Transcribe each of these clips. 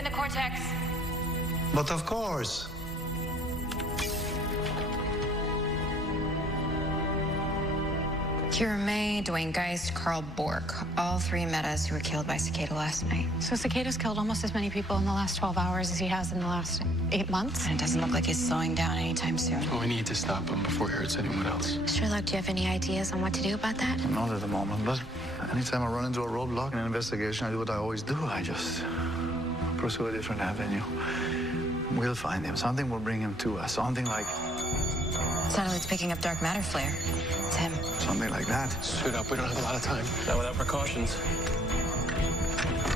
in the cortex. But of course. Kira May, Dwayne Geist, Carl Bork, all three metas who were killed by Cicada last night. So Cicada's killed almost as many people in the last 12 hours as he has in the last 8 months? And it doesn't look like he's slowing down anytime soon. Well, we need to stop him before he hurts anyone else. Sherlock, do you have any ideas on what to do about that? Not at the moment, but anytime I run into a roadblock in an investigation, I do what I always do. I just pursue a different avenue. We'll find him. Something will bring him to us. Something like... Satellite's picking up dark matter flare. It's him. Something like that. Suit up. We don't have a lot of time. Not without precautions.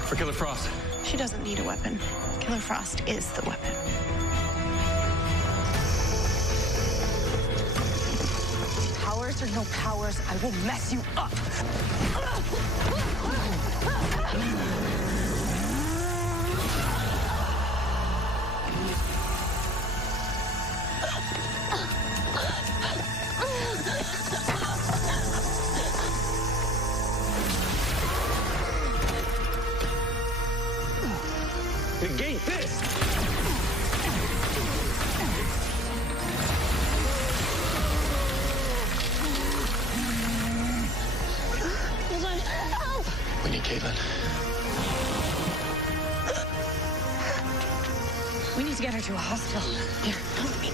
For Killer Frost. She doesn't need a weapon. Killer Frost is the weapon. Powers or no powers, I will mess you up. Negate this! Hold on. Help! We need Caitlin. We need to get her to a hospital. Here, help me.